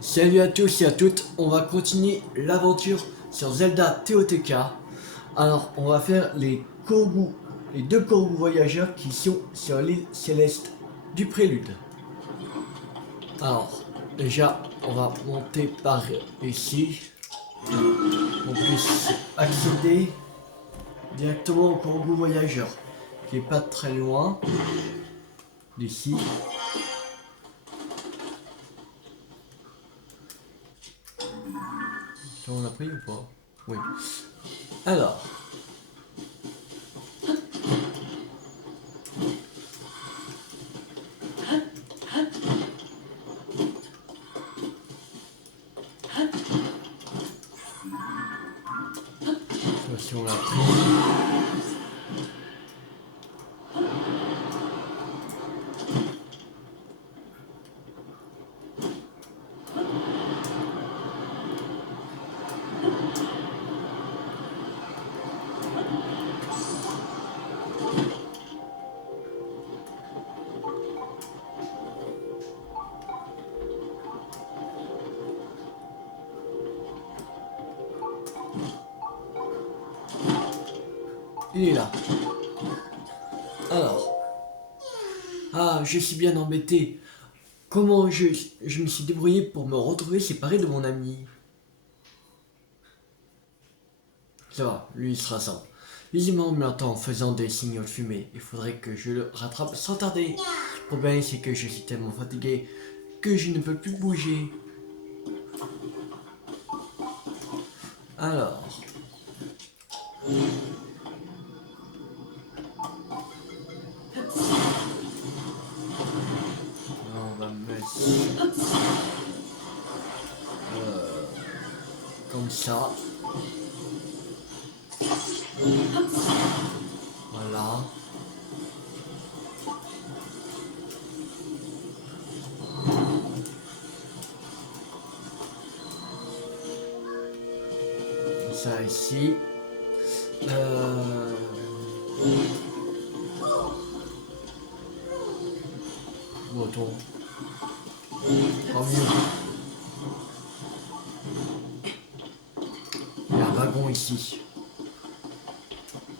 Salut à tous et à toutes, on va continuer l'aventure sur Zelda TOTK. Alors, on va faire les deux Korugu voyageurs qui sont sur l'île céleste du Prélude. Alors, déjà, on va monter par ici. On puisse accéder directement au Korugu voyageur, qui est pas très loin d'ici. Ça, on a pris ou pas? Oui. Alors, si on l'a pris. Il est là. Alors. Ah, je suis bien embêté. Comment je me suis débrouillé pour me retrouver séparé de mon ami? Ça va, lui il sera sans. Visiblement, il m'entend en faisant des signaux de fumée. Il faudrait que je le rattrape sans tarder. Le problème, c'est que je suis tellement fatigué que je ne peux plus bouger. Alors. On va mettre comme ça. Voilà. Ça ici. Bouton. Tant mieux. Il y a un wagon ici.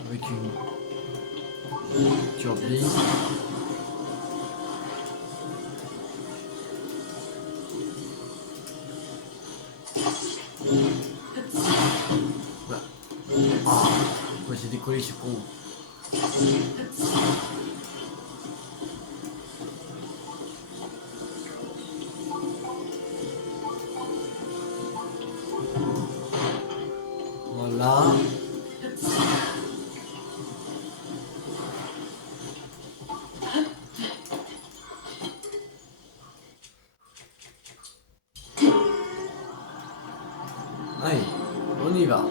Avec une turbine. Voilà. Ah, pourquoi j'ai décollé ce con? Voilà. Allez, on y va.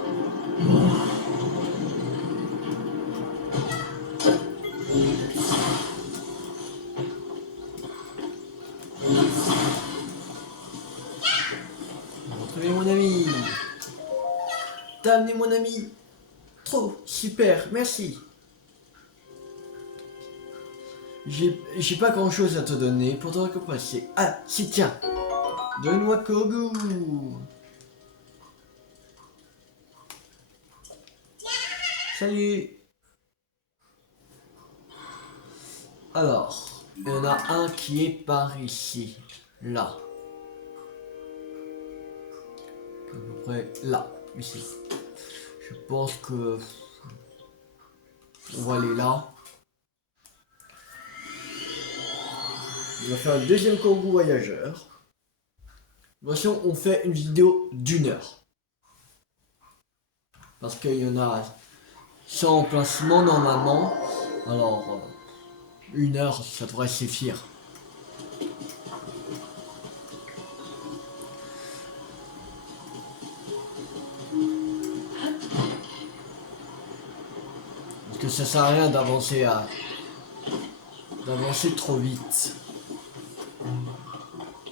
Retrouvez mon ami. T'as amené mon ami. Trop, super, merci. J'ai pas grand chose à te donner pour te récompenser. Ah, si, tiens. Donne-moi Kogu. Salut. Alors, il y en a un qui est par ici. Là. À peu près là. Ici. Je pense que... On va aller là. On va faire un deuxième Kogu voyageur. De toute façon, on fait une vidéo d'1 heure. Parce qu'il y en a 100 emplacements normalement. Alors, 1 heure, ça devrait suffire. Parce que ça sert à rien d'avancer trop vite.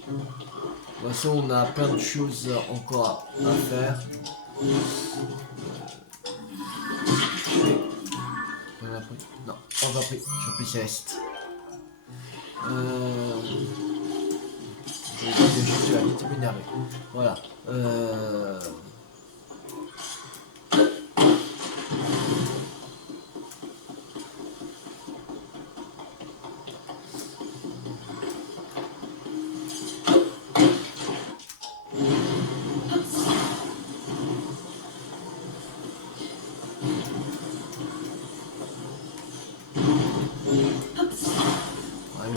De toute façon, on a plein de choses encore à faire. On va pris. Non, on va pris. J'ai pris Céleste. Je vais vite m'énerver. Voilà.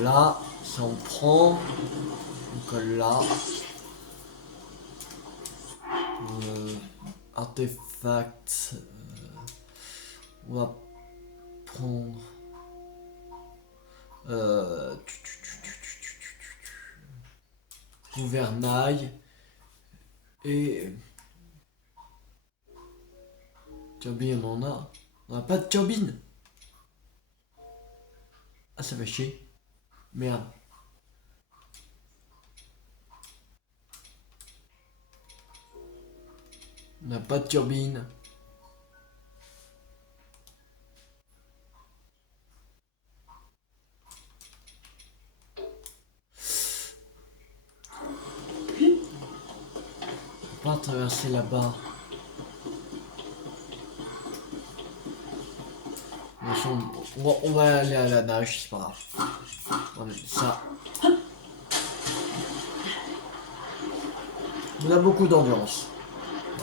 Voilà, ça on prend, on colle là. Artefact, on va prendre gouvernail et turbine. On a pas de turbine. Ah, ça va chier. Merde. On n'a pas de turbine. On va pas traverser là-bas. On va aller à la nage, c'est pas grave. On a ça. On a beaucoup d'ambiance.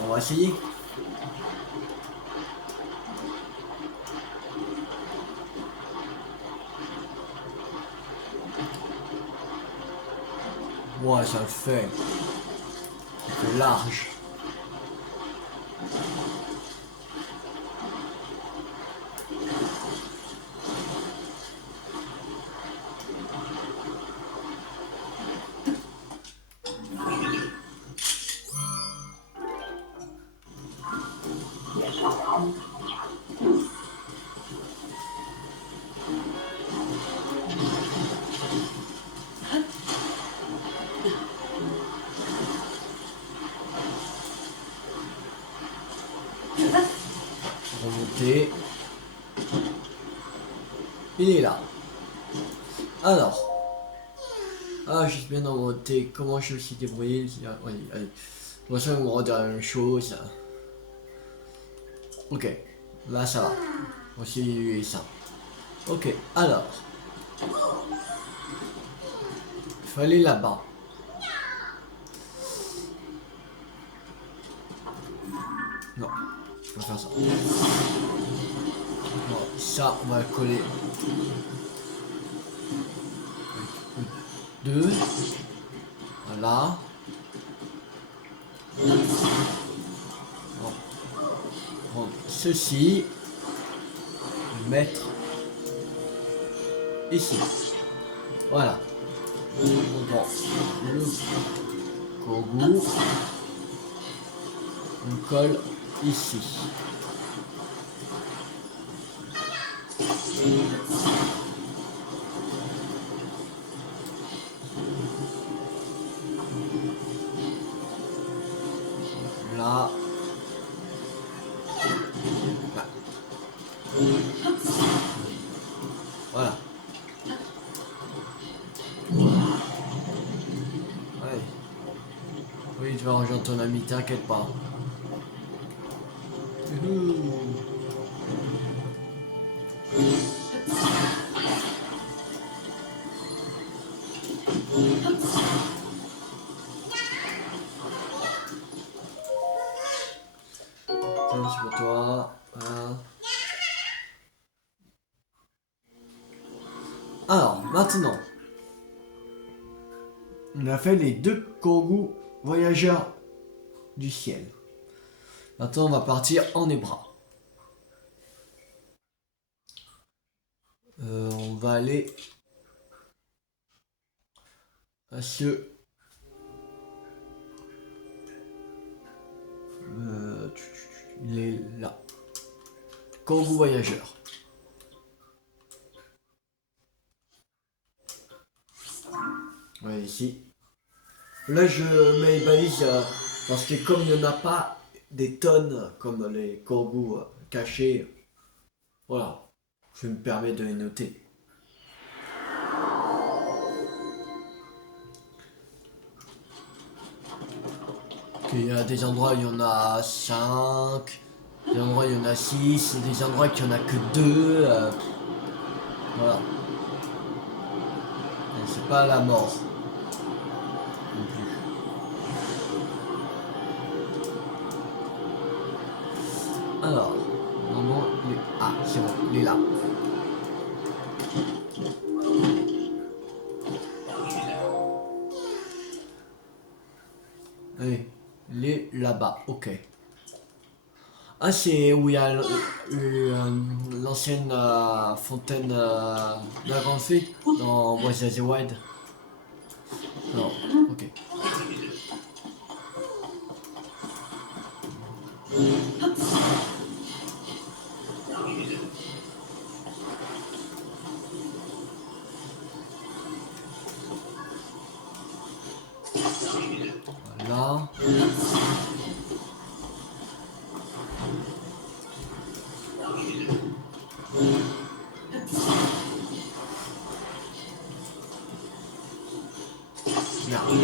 On va essayer. Ouais, ça le fait. C'est large. Remonter. Il est là. Alors. Ah, je suis bien en monté. Comment je me suis débrouillé? Oui, allez. De toute façon, on me redit la même chose. Ok. Là, ça va. Aussi, ça. Ok. Alors. Il faut aller là-bas. Non. Je vais faire ça. Bon, ça, on va le coller. Deux. Voilà. Bon. Prendre ceci. Le mettre ici. Voilà. On prend le kogu. On colle ici. Là. Voilà. Allez. Oui, tu vas rejoindre ton ami, t'inquiète pas. Tiens, c'est pour toi. Voilà. Alors, maintenant, on a fait les deux kogu voyageurs du ciel. Maintenant, on va partir en Ebra. On va aller à ce... il est là. Kogu voyageur. Ouais, ici. Là, je mets les balises parce que comme il n'y en a pas des tonnes comme les kogu cachés, voilà, je me permets de les noter. qu'il y a des endroits où il y en a 5, des endroits où il y en a 6, et des endroits qu'il n'y en a que 2. Voilà. Et c'est pas la mort non plus. Alors, normalement, ah, c'est bon, il est là. Allez, il est là-bas, ok. Ah, c'est où il y a l'ancienne fontaine de la Grande Fée dans Breath of the Wild. Non, ok. Voilà. Merde.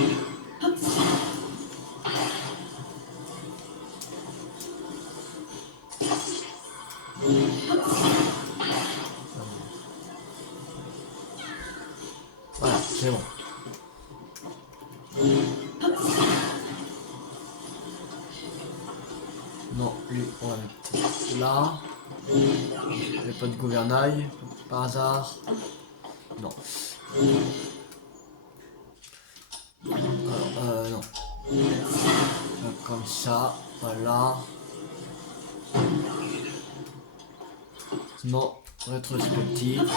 Voilà, c'est bon. Non, lui, on va mettre là. Il n'y a pas de gouvernail, par hasard. Non. Alors, non. Comme ça, voilà. Non, rétrospective.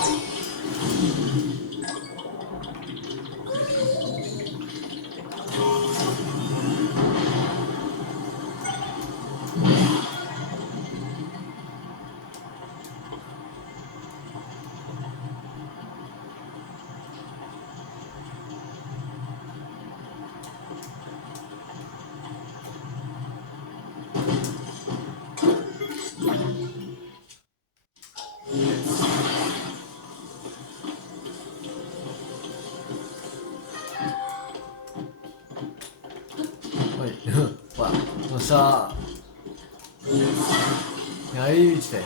Oui, voilà. Comme ça, il arrive vite fait.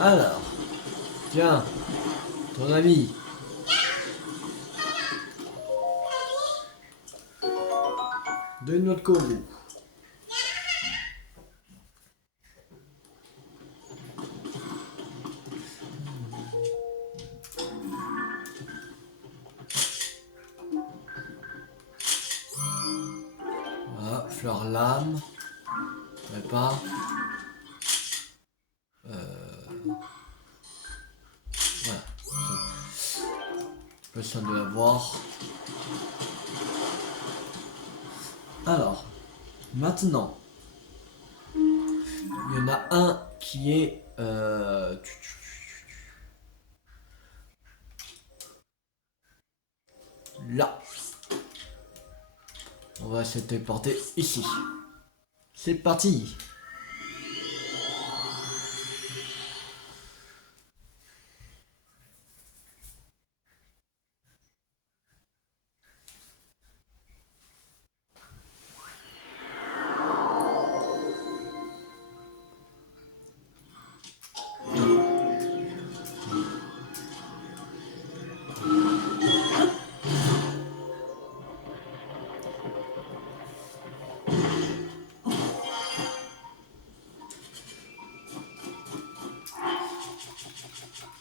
Alors, tiens, ton ami. De notre côté. Voilà, fleur lame. Pas. Voilà. Pas besoin de la voir. Alors, maintenant, il y en a un qui est là. On va se téléporter ici. C'est parti.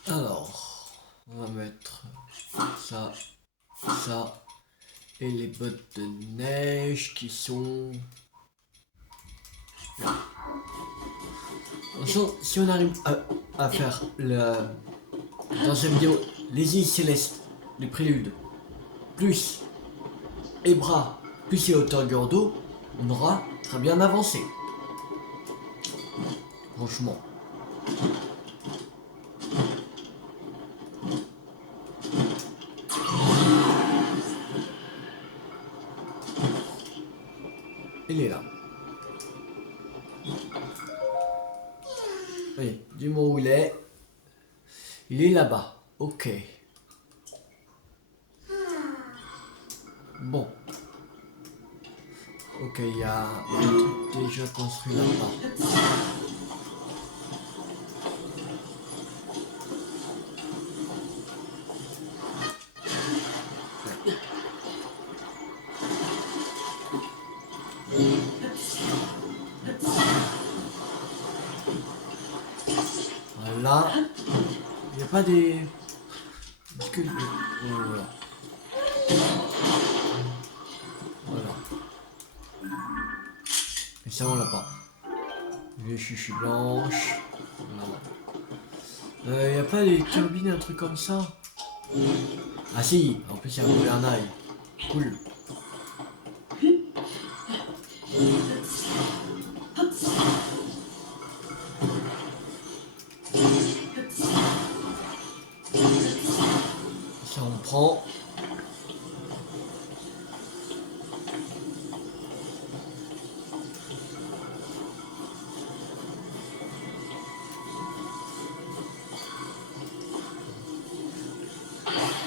Alors, on va mettre ça, ça, et les bottes de neige qui sont là. Attention, si on arrive à faire dans cette vidéo les îles célestes, les préludes, plus Ebra, plus les hauteurs du Gordo, on aura très bien avancé. Franchement. Il est là. Oui, dis-moi où il est. Il est là-bas. Ok. Bon. Ok. Ok, il y a un truc déjà construit là-bas. Voilà. Il n'y a pas des... Est-ce que... voilà. Voilà. Et ça, on l'a pas. Les chuchus blanches. Voilà. Y a pas des turbines, un truc comme ça? Ah si, en plus il y a un gouvernail. Cool. Ça on prend.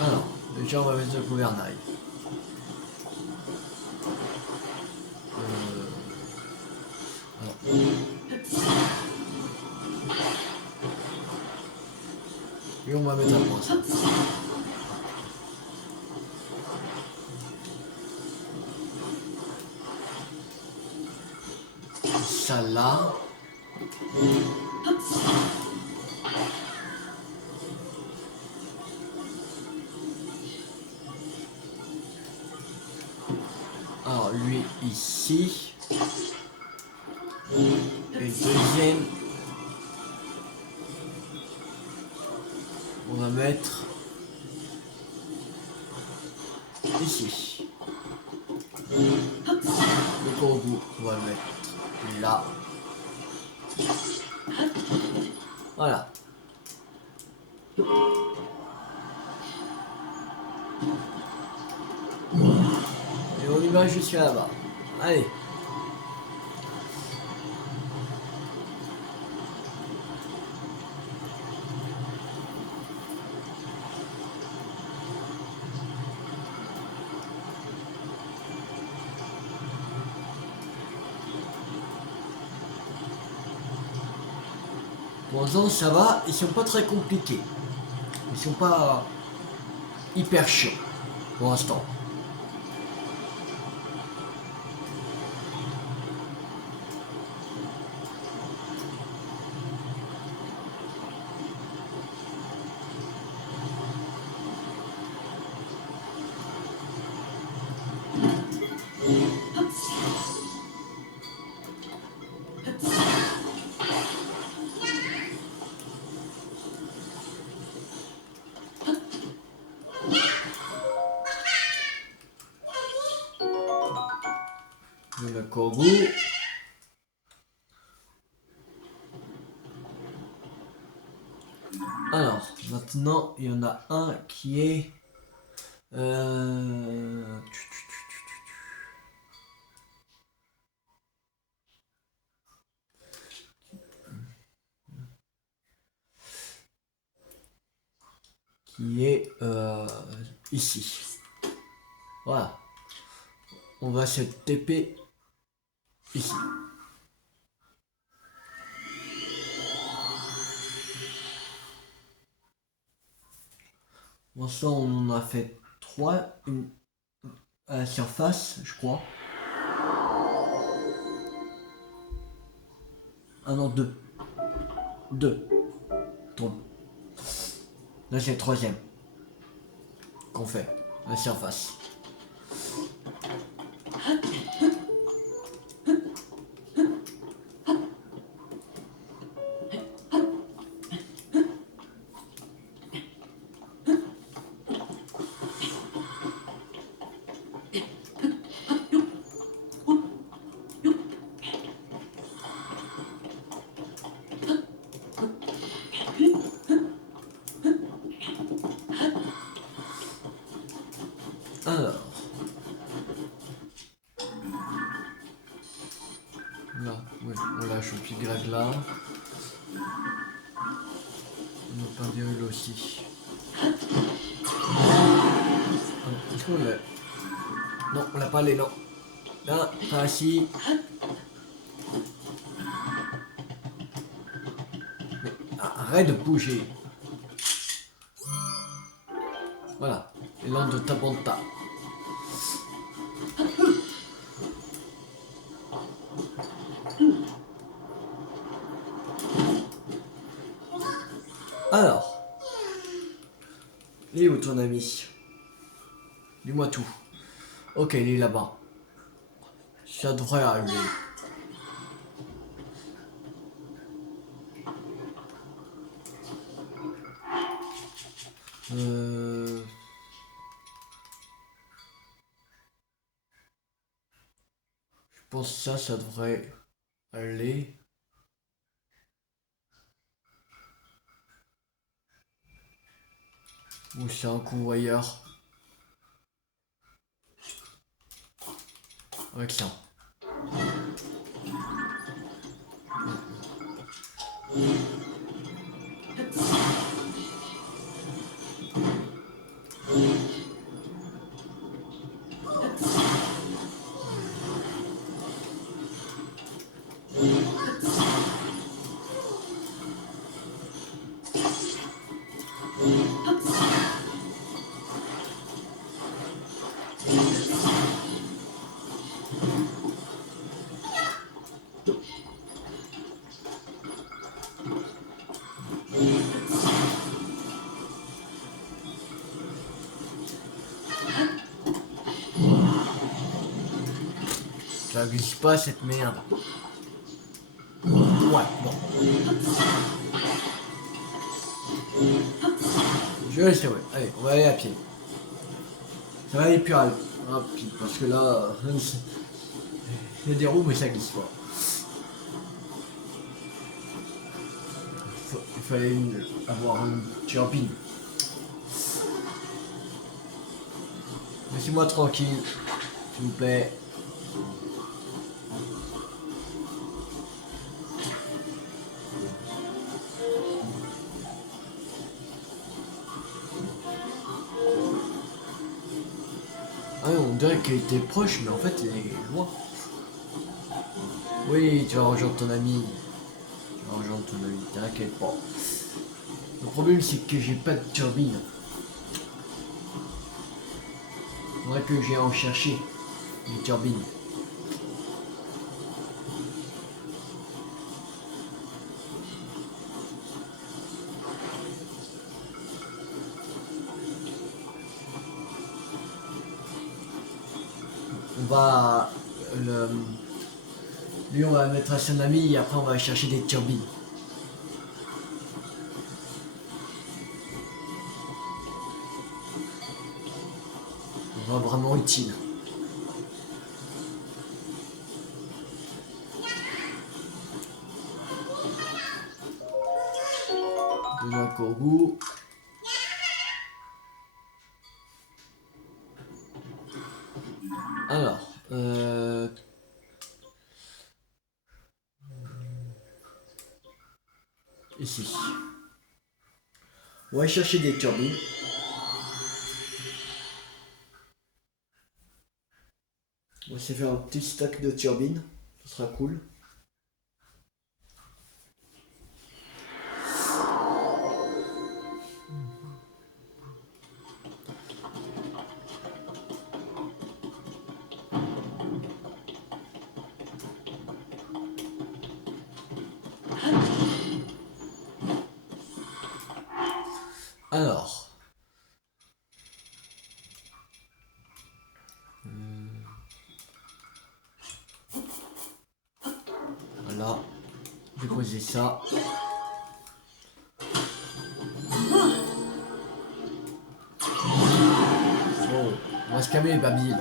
Alors, déjà on va mettre le gouvernail. Alors. Et on va mettre un point ça. Ça là. Alors lui ici. Et le deuxième. On va mettre ici. Le corbeau, on va le mettre là. Voilà. Et on y va jusqu'à là-bas. Allez. Pour l'instant ça va, ils sont pas très compliqués. Ils sont pas hyper chiants pour l'instant. Le corbeau. Alors, maintenant, il y en a un qui est... qui est ici. Voilà. On va se TP ici. Pour l'instant, on en a fait 3, une à la surface, je crois. Ah non, 2. 2. Tourne. Là, c'est le troisième qu'on fait, la surface. Alors, là, oui, on lâche le petit grade là. On n'a pas viré aussi. Est-ce qu'on l'a? Non, on l'a pas l'élan. Là, pas assis. Mais, arrête de bouger. Voilà. Élan de Tabanta. Alors. Il est où ton ami? Dis-moi tout. Ok, il est là-bas. Ça devrait arriver. Je pense que ça devrait aller. Ou c'est un convoyeur. Avec ça. Ça glisse pas cette merde. Ouais, bon. Je vais laisser, ouais. Allez, on va aller à pied. Ça va aller plus rapide parce que là, il y a des roues mais ça glisse pas. Il fallait avoir une turbine. Laissez-moi tranquille, s'il vous plaît. Ah, on dirait qu'il était proche, mais en fait, il est loin. Oui, tu vas rejoindre ton ami. Tu vas rejoindre ton ami, t'inquiète pas. Le problème, c'est que j'ai pas de turbine. Faudrait que j'ai en chercher une turbine. On va lui on va mettre à son ami et après on va chercher des turbines. On va vraiment utile. Donne un corbeau. Alors, ici. On va chercher des turbines. On va essayer de faire un petit stack de turbines. Ce sera cool. Alors. Voilà. Déposer ça. Oh, on va se calmer, Babil.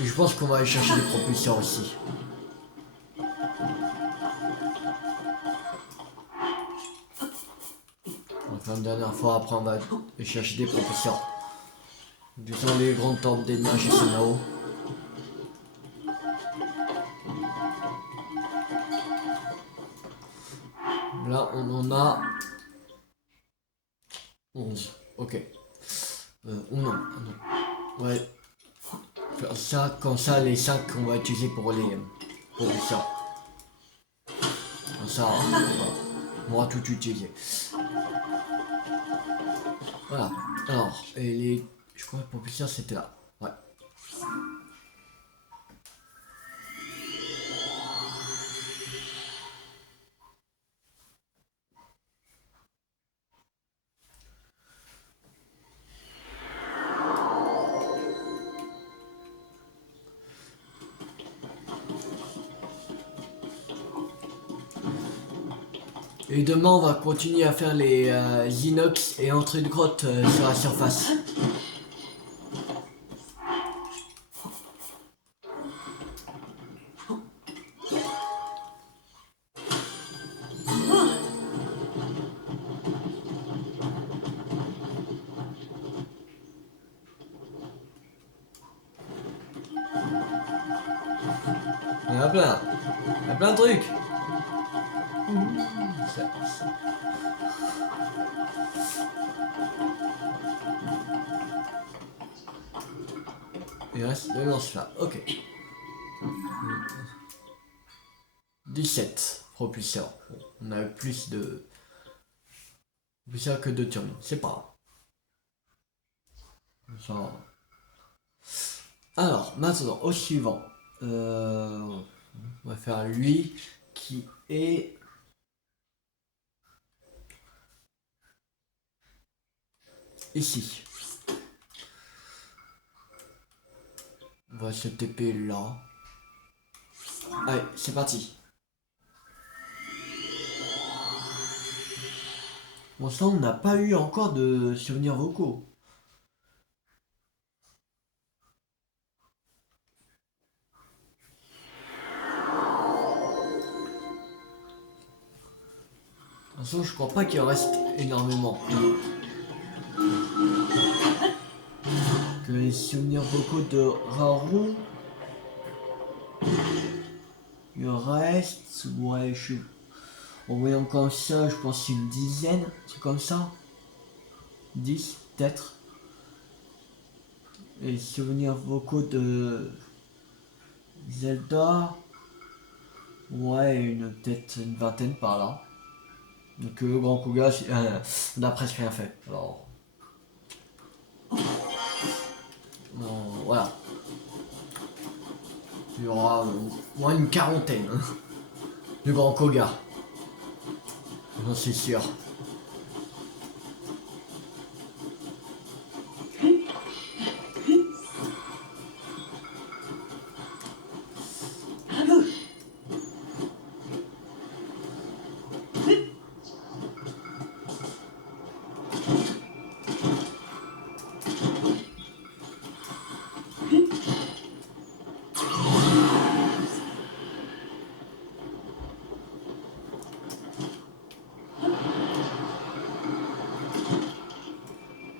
Et je pense qu'on va aller chercher des propulseurs aussi. Enfin, une dernière fois, après on va aller chercher des propulseurs. Disons les grandes torbes des nages et c'est là-haut. Là, on en a 11. Ok. Ou non, non. Ouais. Faire ça, comme ça, les 5 qu'on va utiliser pour les propulseurs. Comme ça, on va tout utiliser. Voilà. Alors, et les... Je crois que le propulseur, c'était là. Ouais. Et demain, on va continuer à faire les inox et entrées de grotte sur la surface. Il y en a plein. Il y a plein de trucs. Ça. Il reste le lance-flamme. Ok. 17 propulseurs. Bon, on a plus de propulseurs que de turbines. C'est pas grave. Ça... Alors, maintenant, au suivant. On va faire lui qui est... ici. On va se TP là. Allez, c'est parti. Bon, ça, on n'a pas eu encore de souvenirs vocaux. De toute façon, je crois pas qu'il en reste énormément. Que les souvenirs vocaux de Raoult. Il reste, ouais, en voyant comme ça, je pense une dizaine, c'est comme ça. 10 peut-être. Et les souvenirs vocaux de Zelda, ouais, peut-être une vingtaine par là. Donc le Grand Kuga, on a presque rien fait. Alors, voilà. Il y aura moins une quarantaine hein, de Grand Koga. J'en suis sûr.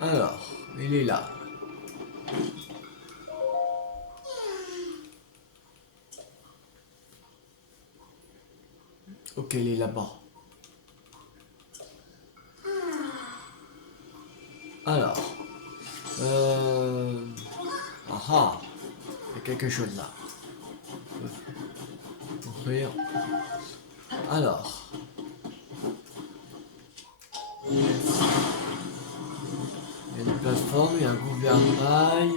Alors, il est là. Ok, il est là-bas. Alors, ah, il y a quelque chose là. Ouvrir. Alors, il y a une plateforme, il y a un gouvernail.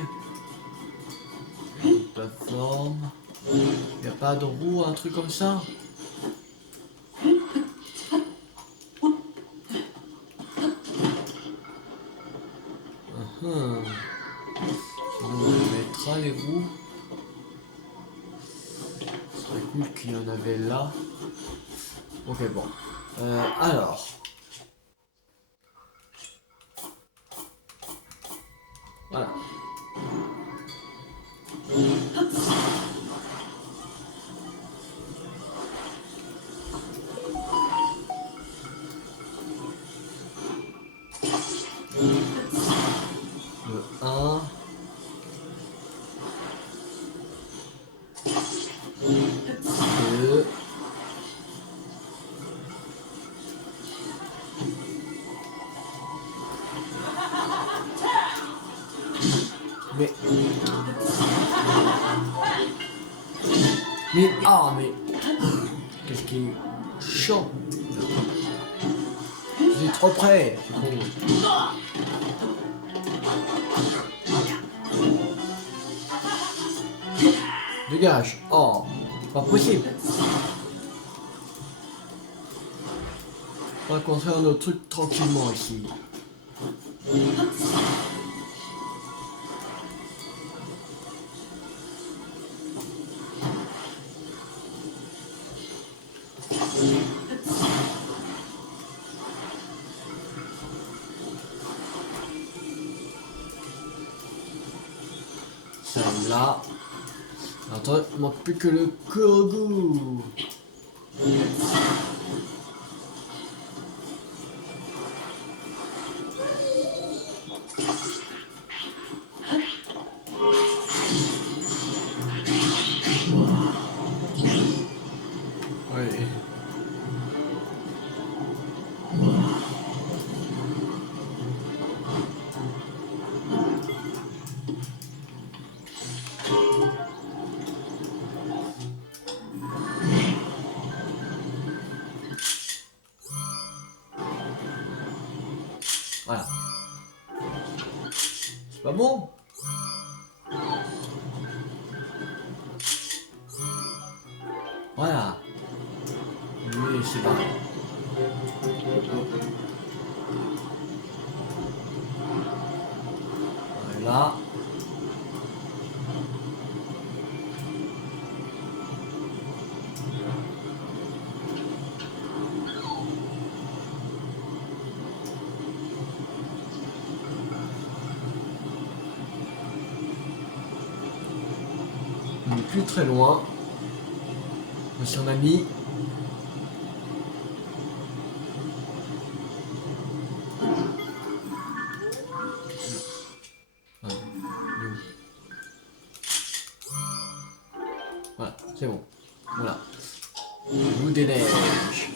Une plateforme. Il n'y a pas de roue, un truc comme ça. On mettra les roues. Ce serait cool qu'il y en avait là. Ok, bon. Alors. Voilà. 1. Deux. Mais... Mais... Ah, mais... Qu'est-ce qui est chiant. Je suis trop près. C'est con. Dégage. Oh, pas possible. On va construire nos trucs tranquillement ici. Celle-là. Attends, il manque plus que le Kogu. Ouais. Voilà. C'est pas bon? Voilà. Oui, c'est pas. Voilà. On n'est plus très loin. Si on a mis. Ah, voilà, c'est bon. Voilà. Bout des neiges.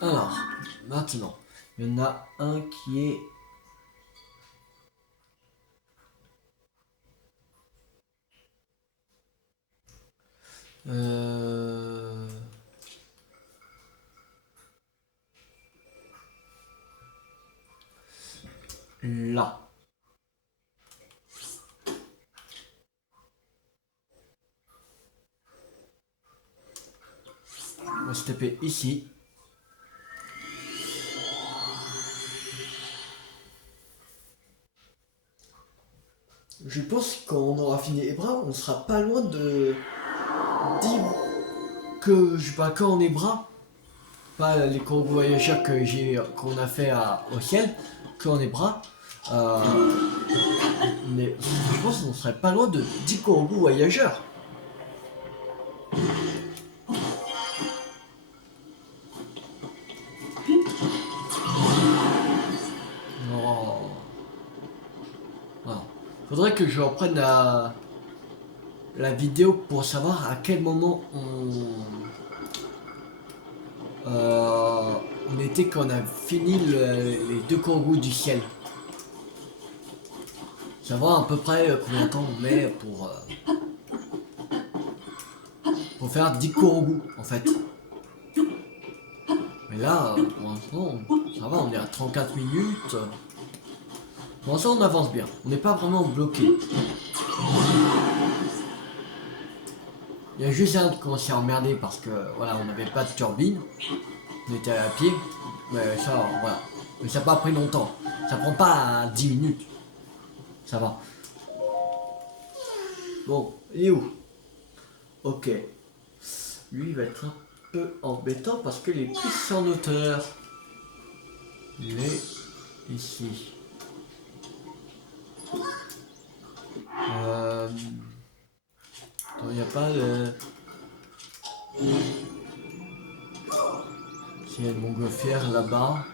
Alors, maintenant, il y en a un qui est... Là. On va se taper ici. Je pense que quand on aura fini Ebra, on sera pas loin de dire que, je sais pas, quand on est bras, pas les cours voyageurs qu'on a fait au ciel, quand on est bras, mais je pense qu'on serait pas loin de 10 Korogu voyageurs. Non. Non. Faudrait que je reprenne la vidéo pour savoir à quel moment on était quand on a fini les deux Korogu du ciel. Savoir à peu près combien de temps on met pour faire 10 Korogu en fait. Mais là, pour l'instant, ça va, on est à 34 minutes. Pour l'instant, on avance bien. On n'est pas vraiment bloqué. Il y a juste un qu'on s'est emmerdé parce que voilà, on n'avait pas de turbine. On était à pied. Mais ça, voilà. Mais ça n'a pas pris longtemps. Ça prend pas 10 minutes. Ça va. Bon, il est où? Ok. Lui, il va être un peu embêtant parce qu'il est plus en hauteur. Il est ici. Il n'y a pas de... Il y a une montgolfière là-bas.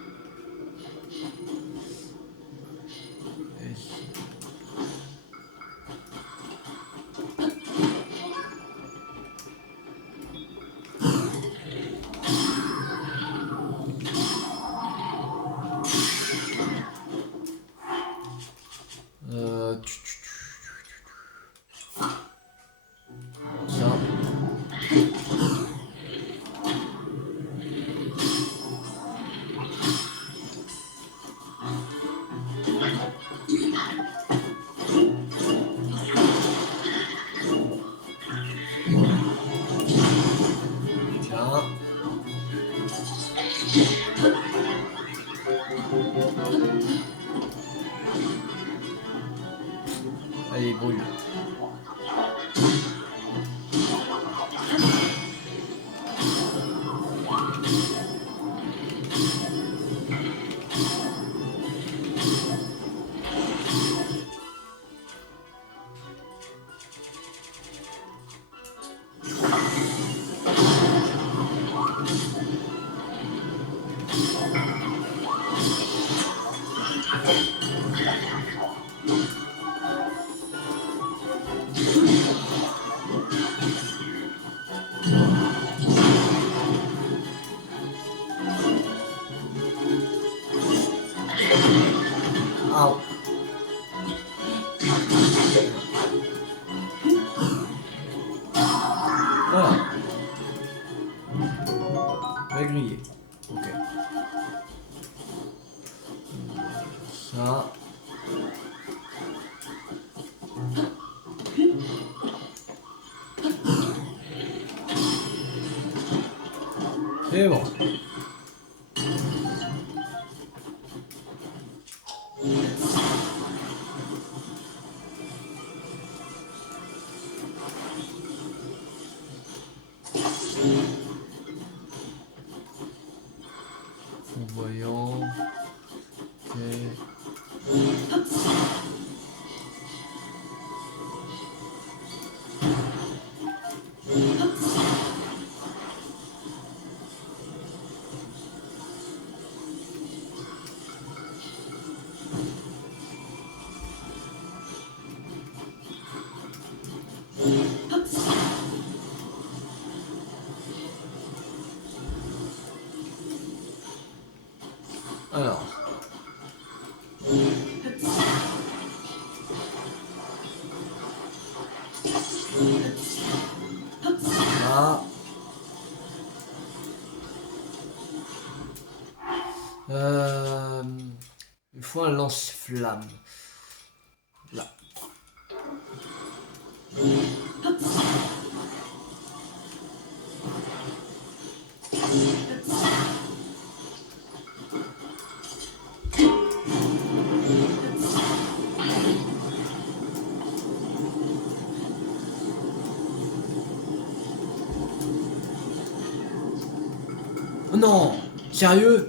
Ça. Tiens. Allez, brûle. Au. Voilà. Va griller. Ok. Ça. C'est bon. Voyons. Ok. Alors. Là. Il faut un lance-flamme. Là. Oh non! Sérieux?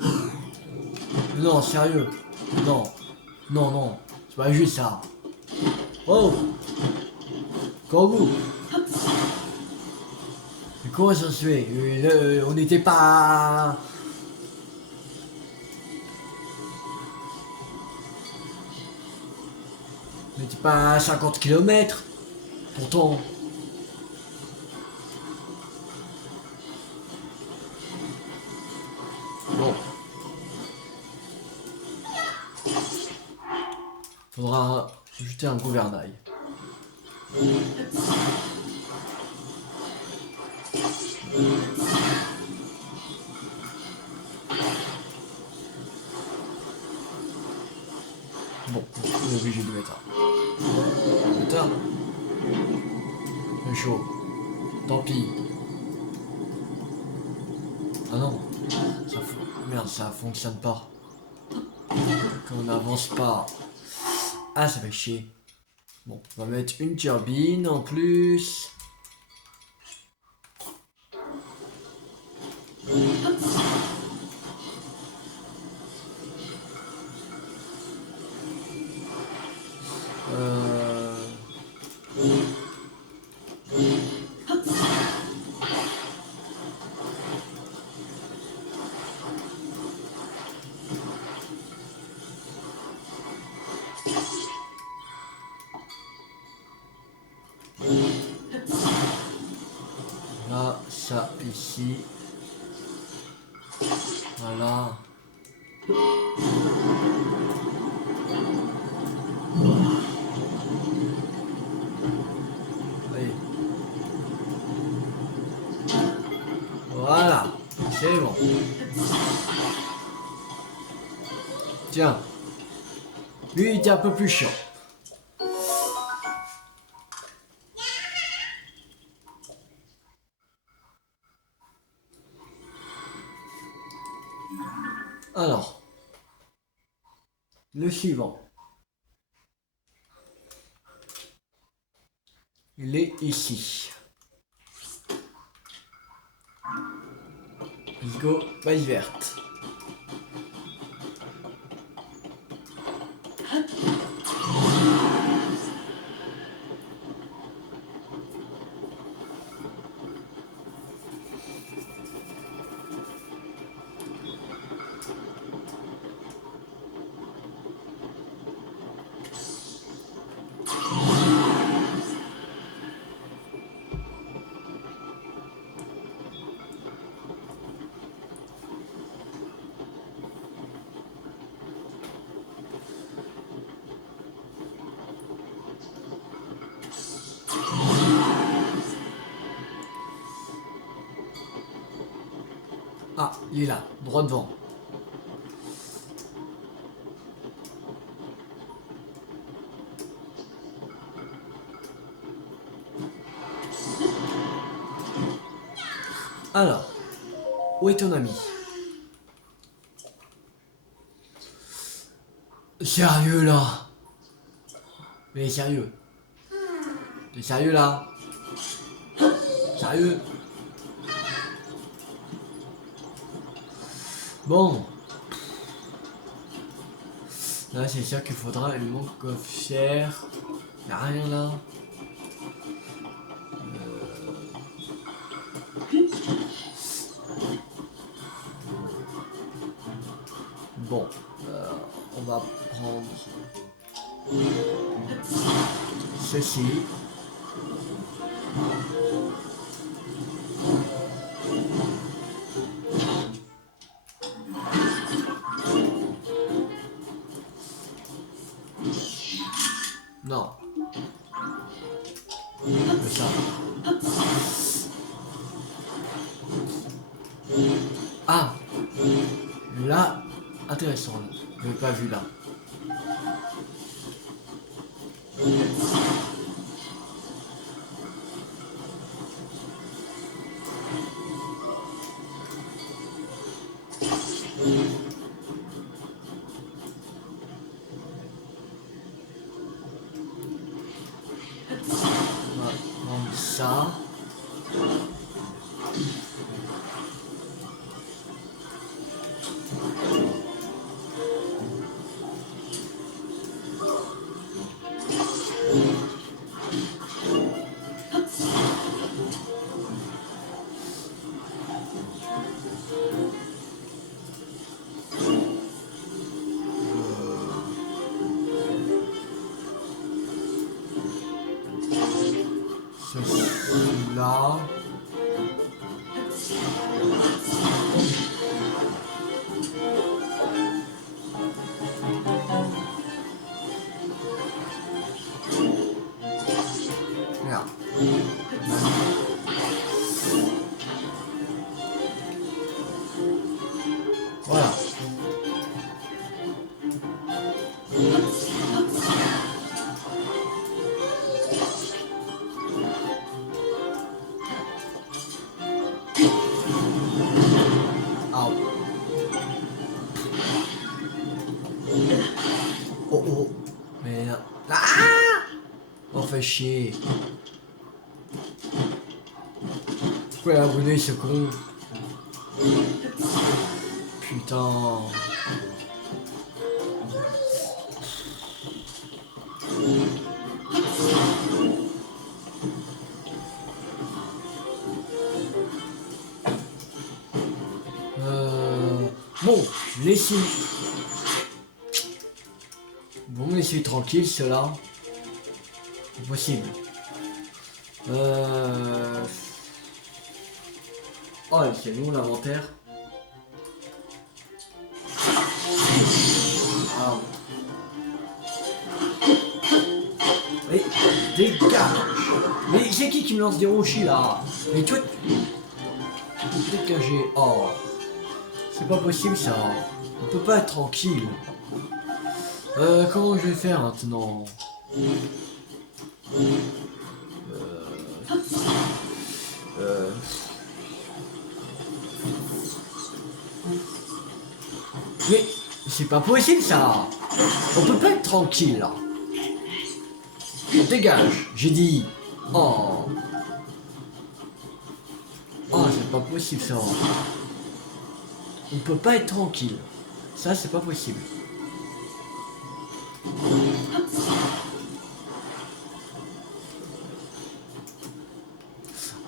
Non, sérieux. Non. Non, non. C'est pas juste ça. Oh! Kogu! Mais comment ça se fait? On n'était pas... On n'était pas à 50 km. Pourtant... Bon. Faudra jeter un gouvernail. Bon, on est obligé de mettre un. Putain. C'est chaud. Tant pis. Ah non. Merde, ça fonctionne pas. Quand on n'avance pas. Ah, ça fait chier. Bon, on va mettre une turbine en plus. ici. Voilà. Allez. Voilà. C'est bon. Tiens. Lui, il était un peu plus chiant. Alors. Le suivant. Il est ici. Let's go. Baille verte. Ah, il est là, droit devant. Alors, où est ton ami? Sérieux là? Mais sérieux? T'es sérieux là? Sérieux? Bon. Là, c'est sûr qu'il faudra une montgolfière. Y'a rien là. Bon. On va prendre ceci. Non. Mais ça. Ah. Là. Intéressant. Là. Je l'ai pas vu là. On va prendre ça. Ceci là. Merde. Voilà. Ah. Oh oh. Mais là. Ah, on fait chier. Pourquoi il a brûlé ce con? Putain. Bon, laissez. Bon, me laissez tranquille, ceux-là. Impossible. Oh, c'est long l'inventaire. Ah. Mais dégage. Mais c'est qui me lance des rochers là? Mais toi, dégagez. Oh, c'est pas possible ça. On peut pas être tranquille. Comment je vais faire maintenant? Mais c'est pas possible ça. On peut pas être tranquille là. Dégage, j'ai dit. Oh. Oh, c'est pas possible ça. On peut pas être tranquille. Ça, c'est pas possible.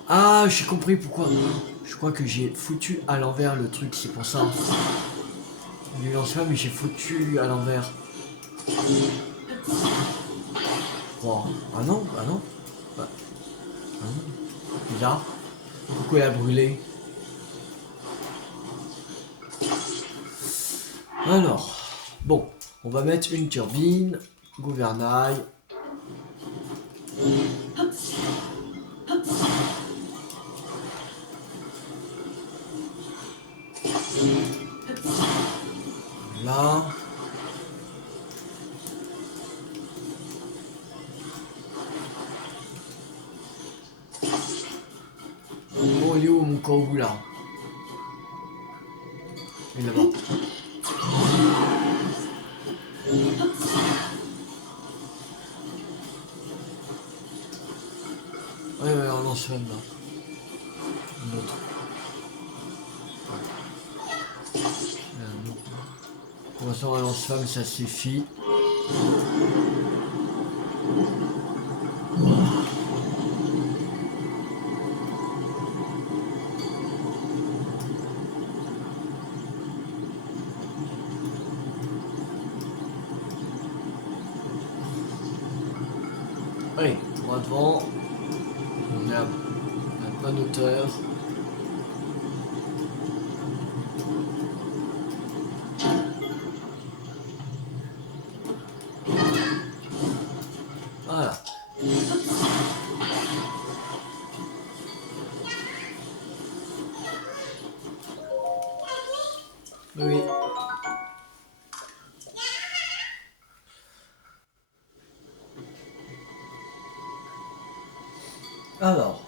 Ah, j'ai compris pourquoi. Je crois que j'ai foutu à l'envers le truc, c'est pour ça. Du lance-flamme, mais j'ai foutu à l'envers. Oh. Ah non, ah non. Ah non. Bizarre. Pourquoi il a brûlé? Alors, bon, on va mettre une turbine, gouvernail. Là. Oh, il est où mon corbeau là? Il est là-bas. Ouais, ouais, on lance même là. Un autre. Un autre. Pour l'instant, un lance-flamme, ça suffit. Allez, on va devant. On est à bonne hauteur. Voilà. Oui. Alors.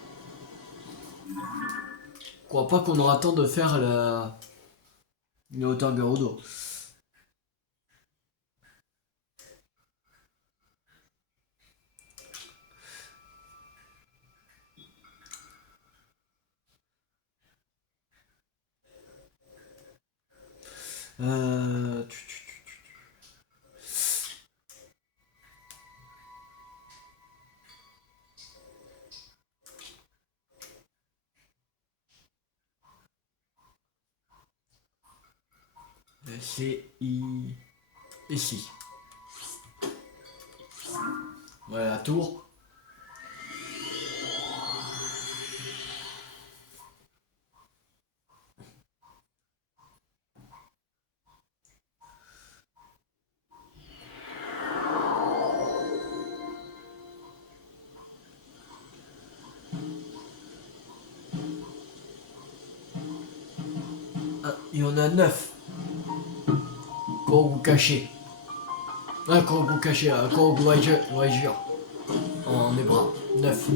Je crois pas qu'on aura temps de faire le hauteur Gerudo. Euh... tu- tu- C'est ici. Voilà la tour. Ah, il y en a 9. Corbeau caché. Un corbeau caché, un corbeau voyageur. En mes bras. 9.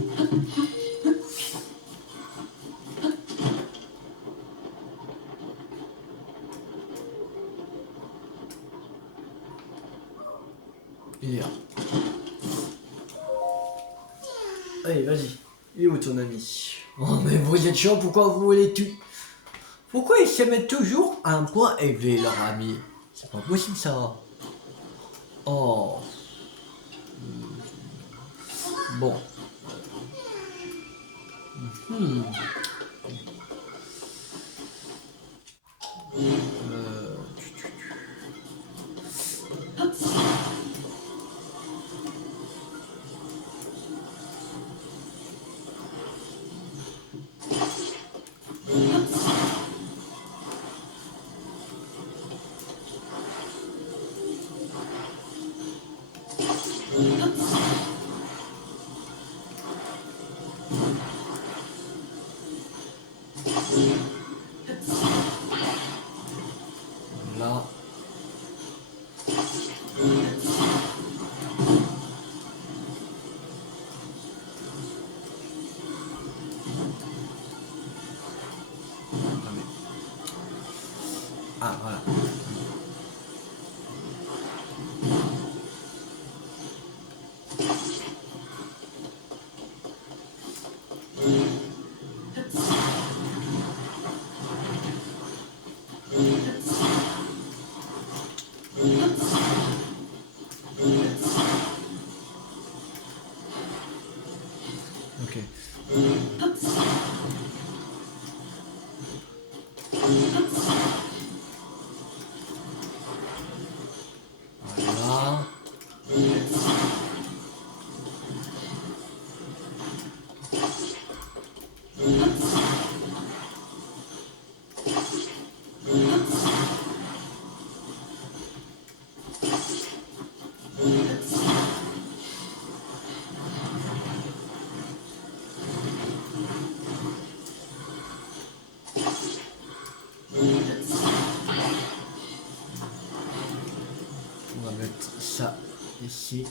Il est là. Allez, vas-y. Il est où ton ami? Oh, mais vous êtes chiant, pourquoi vous voulez tuer? Pourquoi ils se mettent toujours à un point élevé, leur ami? C'est pas possible ça. Oh. Bon. Hmm. Euh, Là. Ah, voilà. Ok. Voilà. On va mettre ça ici.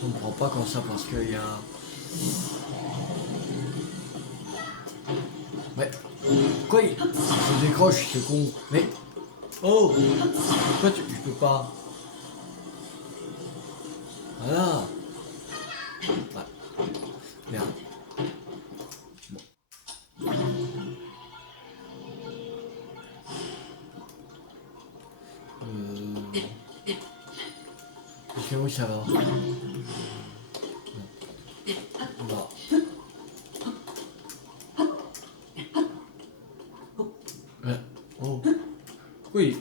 Je comprends pas comme ça parce qu'il y a... Ouais. Quoi il se décroche, c'est con. Mais... Oh, pourquoi tu... Je peux pas... Voilà. Ouais. Merde. Bon. Ok, oui, ça va. Là. Ouais. Oh. Oui.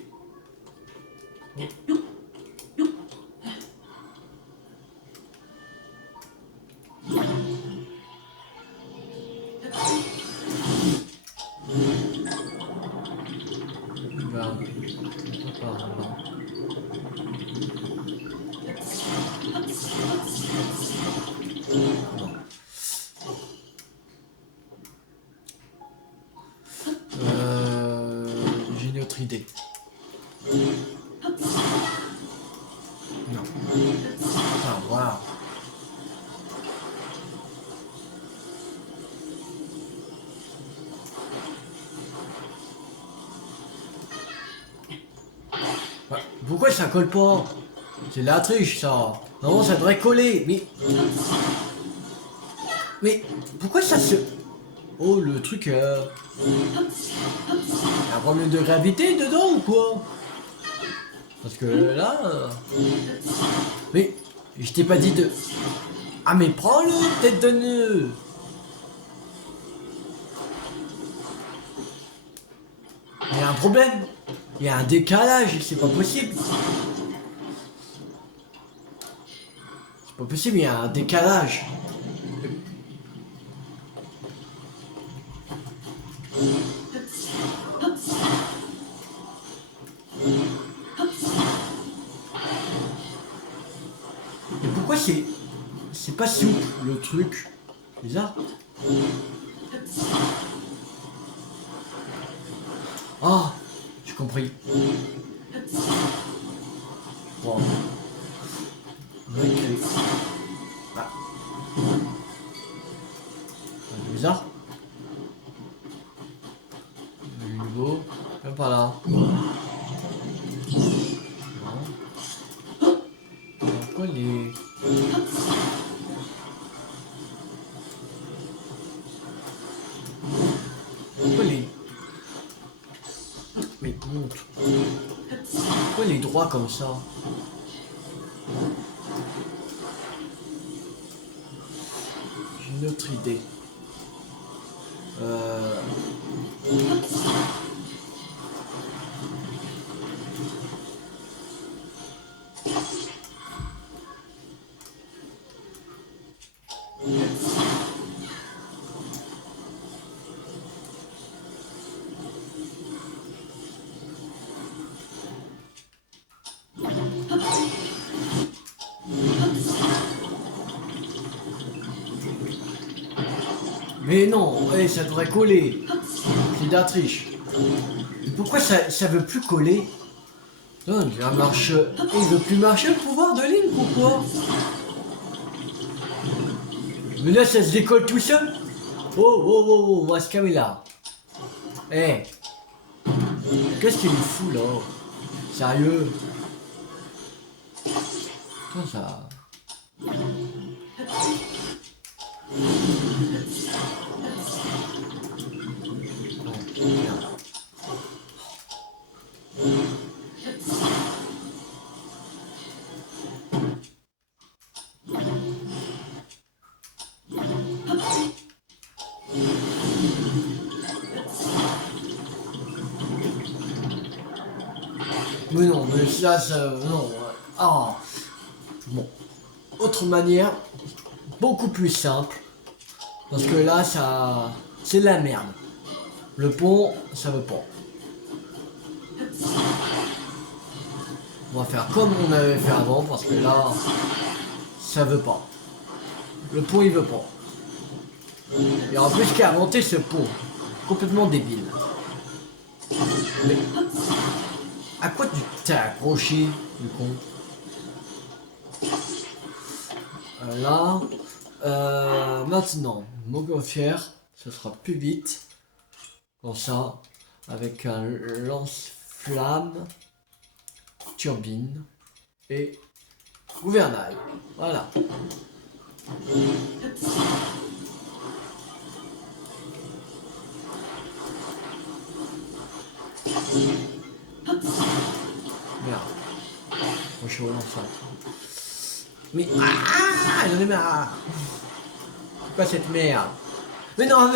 Bah, par là. Non. J'ai une autre idée. Non. Ah, voilà. Bah, pourquoi ça colle pas? C'est de la triche, ça. Non, ça devrait coller. Mais pourquoi ça se... Oh, le truc... Y a un problème de gravité dedans ou quoi? Parce que là... Mais je t'ai pas dit de... Ah mais prends-le, tête de nœud. Il y a un problème. Il y a un décalage, c'est pas possible. C'est pas possible, il y a un décalage. Et pourquoi c'est... C'est pas souple, le truc. Bizarre. Ah, j'ai compris. Bon. Récré. Ah. C'est bizarre. Du nouveau. Même pas là. Non. Pourquoi les... Pourquoi les... Mais monte. Pourquoi les droits comme ça? J'ai une autre idée. Euh... Mais non, hey, ça devrait coller. C'est de la triche. Pourquoi ça veut plus coller? Non, il marche. Il veut plus marcher le pouvoir de Link ou quoi? Mais là ça se décolle tout seul. Oh oh oh oh, on va se calmer là. Eh, qu'est-ce qu'il me fout là? Sérieux? Putain ça. Mais non, mais ça, non. Ah, bon. Autre manière, beaucoup plus simple. Parce que là, ça, c'est de la merde. Le pont, ça veut pas. On va faire comme on avait fait avant, parce que là, ça veut pas. Le pont, il veut pas. Et en plus, qui a inventé ce pont? Complètement débile. Mais à quoi tu t'es accroché, du con? Là, maintenant, Montgolfière, ce sera plus vite. Comme ça, avec un lance-flamme, turbine et gouvernail. Voilà. Merde. Moi je suis au lance-flamme. Mais j'en ai marre. C'est quoi cette merde? Mais non,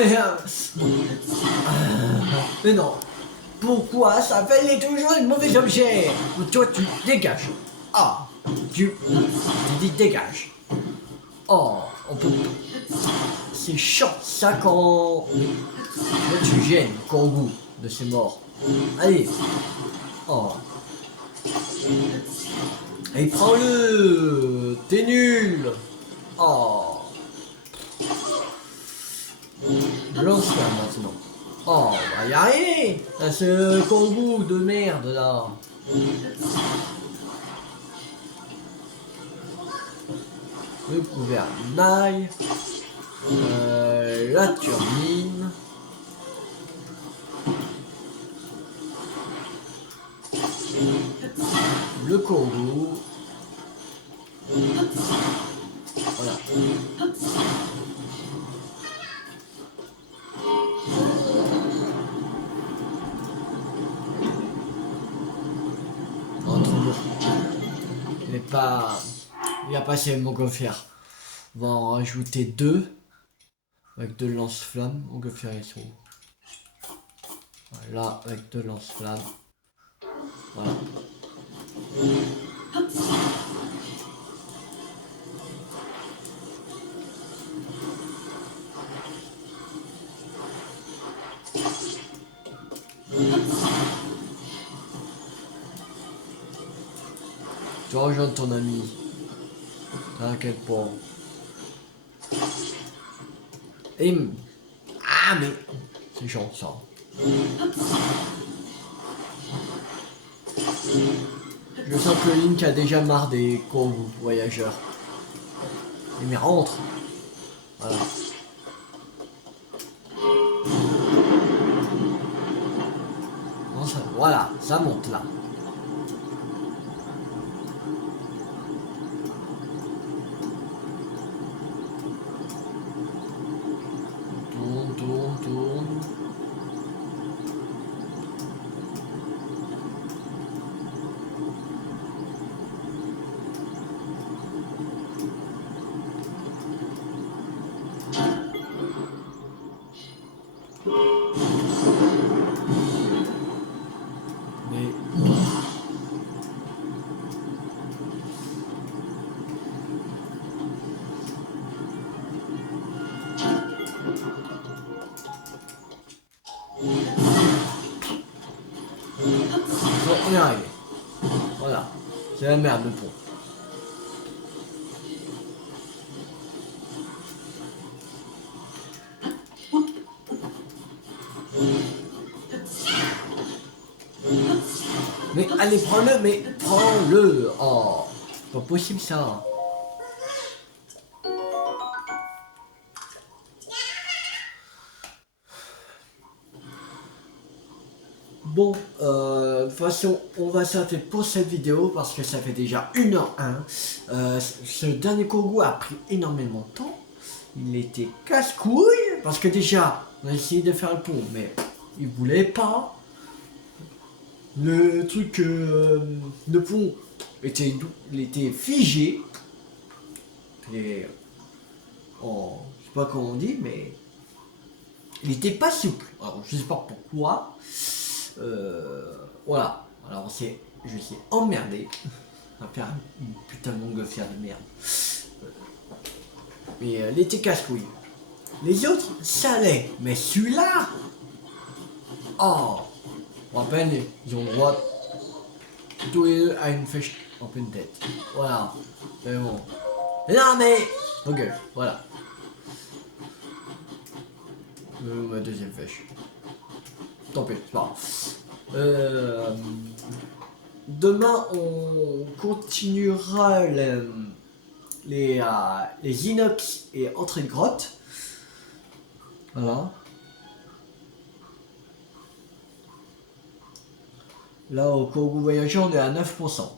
mais non. Pourquoi ça fait toujours de mauvais objets? Toi, tu dégages. Ah, tu dis dégage. Oh, on peut. C'est chiant, ça quand. Là, tu gênes Kangoo de ses morts. Allez. Oh. Et prends-le. T'es nul. Oh. Lance-la maintenant. Oh, bah y a rien. Là, ce Kangoo de merde là. Le gouvernail. La turbine. Le Kangoo. Voilà. Oh, trop lourd. Il est pas... Il a pas assez Montgolfière. On va en rajouter deux. Avec deux lance-flammes. Montgolfière ils sont où? Voilà, avec deux lance-flammes. Voilà. Tu vas rejoindre ton ami. T'inquiète pas. Et... Ah mais... C'est chiant ça. Je sens que Link a déjà marre des Kangoo voyageurs. Mais rentre. Voilà. Non, ça, voilà, ça monte là. Tourne, tourne, tourne. On est arrivé. Voilà. C'est la merde le pont. Mais allez, prends-le, mais prends-le. Oh, c'est pas possible ça. Bon, de toute façon, on va s'arrêter pour cette vidéo parce que ça fait déjà 1h01. Ce dernier Kogu a pris énormément de temps. Il était casse-couille parce que déjà, on a essayé de faire le pont, mais il voulait pas. Le truc, le pont il était figé. Et, oh, je sais pas comment on dit, mais il était pas souple. Alors, je sais pas pourquoi. Voilà. Alors, je suis emmerdé. On va faire une putain de montgolfière de merde. Mais il était casse-couille. Les autres, ça allait. Mais celui-là, oh, on rappelle, ils ont le droit tous les deux à une flèche en pleine tête. Voilà. Mais bon. Non mais, ok, voilà. Ma deuxième flèche. Tant pis, c'est pas grave. Demain, on continuera les inox et entrée de grotte. Voilà. Là, au Kogu voyageur, on est à 9%.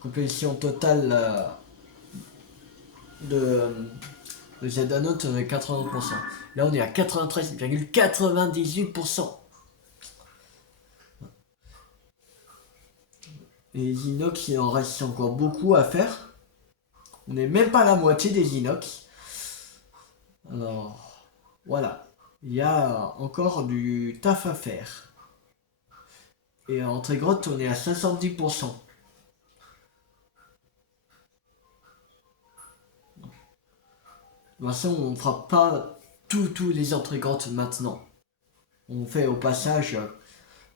Complétion totale de Z-Note, on est à 80%. Là, on est à 93,98%. Les inox, il en reste encore beaucoup à faire. On n'est même pas à la moitié des inox. Alors, voilà. Il y a encore du taf à faire. Et en très grotte, on est à 70%. De toute façon, on ne fera pas tous les entrées grottes maintenant. On fait au passage,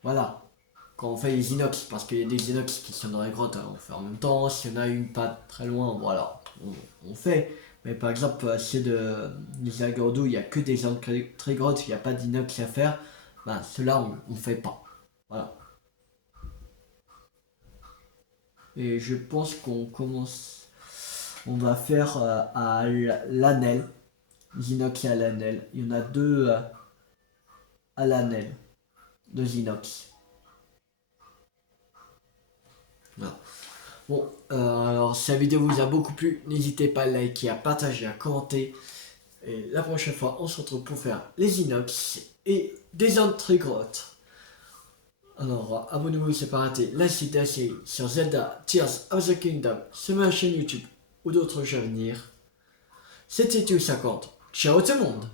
voilà. Quand on fait les inox, parce qu'il y a des inox qui sont dans les grottes, hein, on fait en même temps. S'il y en a une pas très loin, voilà, on fait. Mais par exemple, c'est les Agordo, il n'y a que des entrées grottes, il n'y a pas d'inox à faire. Ben, ceux-là, on fait pas. Voilà. Et je pense qu'on commence. On va faire à l'Anel. Inox et à l'Anel. Il y en a deux à l'Anel. Deux inox. Voilà. Bon, alors si la vidéo vous a beaucoup plu, n'hésitez pas à liker, à partager, à commenter. Et la prochaine fois, on se retrouve pour faire les inox et des entrées grottes. Alors, abonnez-vous si c'est pas raté la suite de la série sur Zelda Tears of the Kingdom sur ma chaîne YouTube ou d'autres jeux à venir. C'était Théo50. Ciao tout le monde!